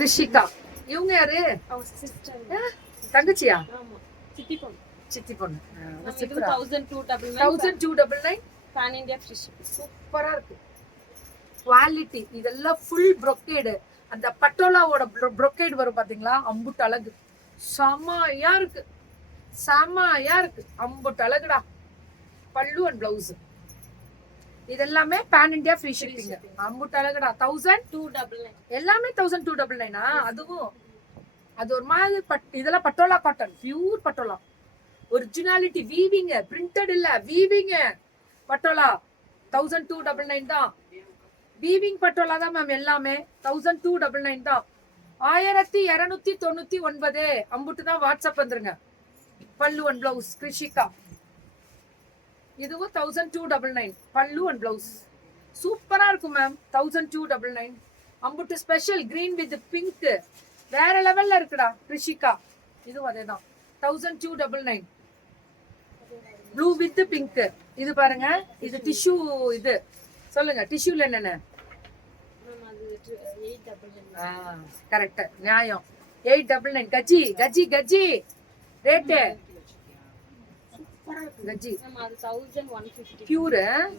ரிஷிகா இவங்க யாரு? தங்கச்சியா? சித்தி பொண்ணு. 1299 pan India free shipping. சூப்பரா இருக்கு. குவாலிட்டி இதெல்லாம் ஃபுல் brocade. அந்த பட்டோலாவோட brocade வரும் பாத்தீங்களா? அம்புட்டு அழகு. செமையா இருக்கு. செமையா இருக்கு. அம்புட்டு அழகுடா. பல்லு அண்ட் பிளவுஸ். இதெல்லாமே pan India free shipping. அம்புட்டு அழகுடா. 1299. எல்லாமே 1299. அதுவும் அது ஒரு மாதிரி இதெல்லாம் patola cotton, pure patola. Originality weaving, printed இல்ல, வீவிங் பட்டோலா. 1299 தான். வீவிங் பட்டோலா தான் மேம் எல்லாமே. 1299 தான். 1299 அம்புட்டு தான். வாட்ஸ்அப் வந்துருங்க. பல்லு அண்ட் பிளவுஸ் கிருஷிகா. இதுவும் 1299 பல்லு அண்ட் பிளவுஸ். சூப்பரா இருக்கும் மேம். 1299 அம்புட்டு ஸ்பெஷல் கிரீன் வித் பிங்க். வேற லெவல்ல இருக்குடா கிருஷிகா. இதுவும் அதேதான். 1299 ப்ளூ வித் பிங்க். இது பாருங்க, இது டிஷ்யூ. இது சொல்லுங்க, டிஷ்யூல என்னென்ன? கரெக்ட், நியாயம். 899 கஜி கஜி கஜி ரேட்டு கஜி. பியூர்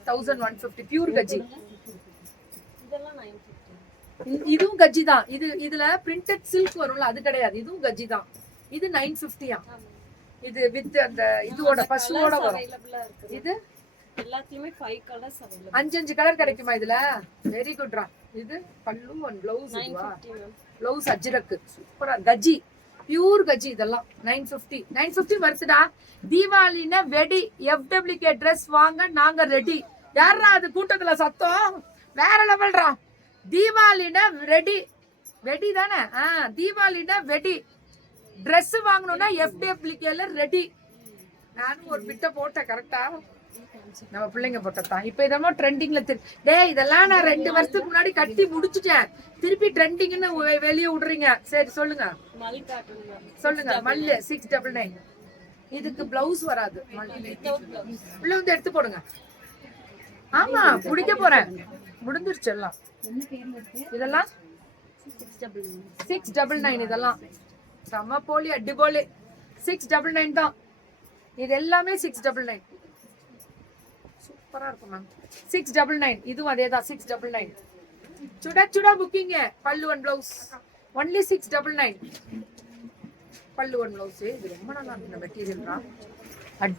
1150 பியூர் கஜி. இதுவும் கஜி தான். இதுல பிரிண்டட் சில்க் வரும்ல, அது கிடையாது. இதுவும் கஜி தான். இது 950. இது வித் அந்த இதோட பசுவோட வரும். இது எல்லாத்துலயுமே 5 கலர்ஸ் அவைலபிள். 5 கலர் கிடைக்குமா இதுல? வெரி குட்ரா. இது பல்லு அண்ட் பிளவுஸ். பிளவுஸ் அஜ்ரக் சூப்பரா. கஜி பியூர் கஜி. இதெல்லாம் 950 வருதுடா. தீபாவளினா வெடி. FWK Dress வாங்க நாங்க ரெடி. யாரா அது கூட்டத்துல சத்தம்? வேற லெவல்ரா. தீபாவளினா ரெடி. வெடி தானே? தீபாவளினா வெடி. ட்ரெஸ் வாங்கணும்னா FWKல ரெடி. நானும் ஒரு பிட்ட போட்டேன். கரெக்டா? நம்ம பிள்ளைங்க போட்டதான். இப்ப இதெல்லாம் ட்ரெண்டிங்ல. இதெல்லாம் நான் 2 வருஷத்துக்கு முன்னாடி கட்டி முடிச்சுட்டேன். திருப்பி ட்ரெண்டிங்னு வெளியே விடுறீங்க. சரி சொல்லுங்க, சொல்லுங்க. மல்லு 699. இதுக்கு பிளவுஸ் வராது. உள்ள வந்து எடுத்து போடுங்க. ஆமா, பிடிக்க போறேன். முடிஞ்சிருச்சு எல்லாம். இதெல்லாம் 699. இதெல்லாம் செம போலி, அடிபோலி. 699 தான். இது எல்லாமே 699. சூப்பரா இருக்கும் மேம். 699. இதுவும் அதேதான். 699. சுடா சுடா புக்கிங். பல்லு அண்ட் பிளவுஸ் ஒன்லி 699. பல்லு அண்ட் பிளவுஸ். இது ரொம்ப நல்லா இருக்கு மெட்டீரியல் தான்.